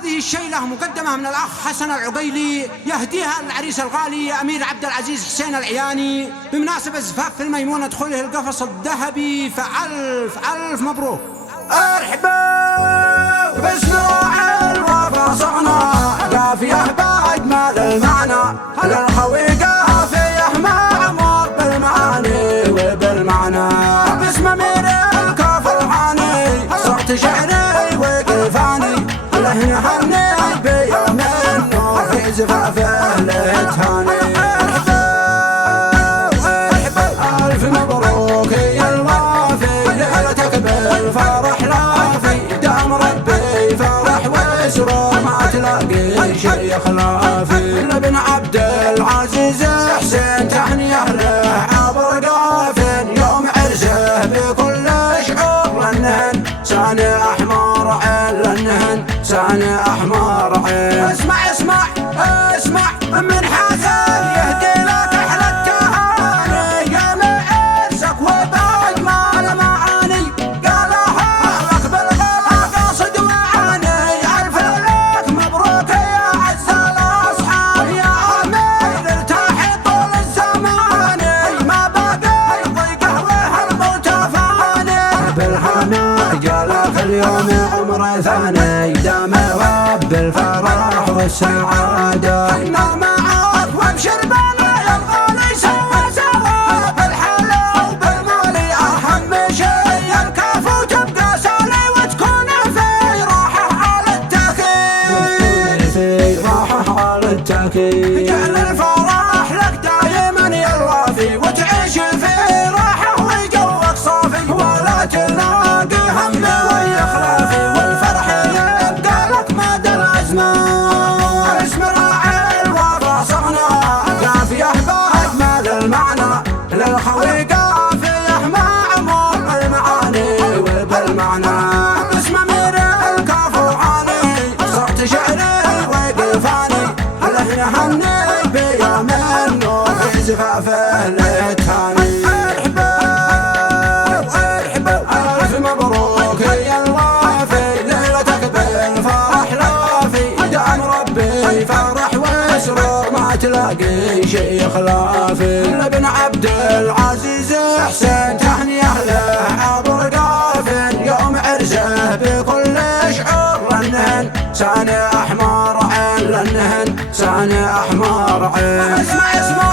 هذه الشيلة مقدمة من الأخ حسن العقيلي يهديها العريس الغالي أمير عبد العزيز حسين العياني بمناسبة زفاف الميمون دخوله القفص الذهبي، فألف ألف مبروك. ارحبوا باسم راعي الوفا صغنا قافية بأجمل المعنى، على الخوي قافية معمور بالمعاني وبالمعنى، باسم امير الكاف الحاني صرت شعري وقفاني، له نهني بيوم النور في زفافه لتهاني. ألف مبروك يا الوافي ليلتك بالفرح لافي، دام ربي فرح وسرور ما تلاقي شي خلافي، لابن عبد العزيز حسين تهنيه له عبر قافين، يوم عرسه بكل شعور لأنهن سان أحمر عين، لأنهن سان أحمر عين. اسمع اسمع اسمع من حسن يهدي لك أحلى التهاني، يا معرسك وبأجمل معاني قالها لك بالغلا قاصد وعاني. ألف لك مبروك يا عز الأصحاب يا أمير ارتاحي طول الزمان، ما باقي ضيقه وهرب وتفاني، بالهنا جالك اليوم عمر ثاني، دام رب الفرح والسعادة احنا معاك وابشر بنا يا الغالي سوا سوا، بالحلا وبالمالي أهم شي الكاف وتبقى سالي وتكون في راحة على التأكيد، في راحة على التأكيد، جعل الفرح لك دايما يا الوافي وتعيش في راحة وجوك صافي، ولا تلاقي هم ويا خلافي، والفرح يبقى لك مدى الأزمان. اسم راعي الوفا صغنا قافية بأجمل المعنى، للخوي قافية معمور بالمعاني وبالمعنى، باسم امير الكاف الحاني صرت شعري وقفاني، له نهني بيوم النور في زفافه لتهاني. ألف مبروك يا الوافي ليلتك بالفرح لافي، دام ربي فرح وسرور ما تلاقي شي خلافي، لابن عبد العزيز حسين تهنيه له عبر قافين، يوم عرسه بكل شعور لأنهن سان أحمر عين، لأنهن سان أحمر عين. اسمع اسمع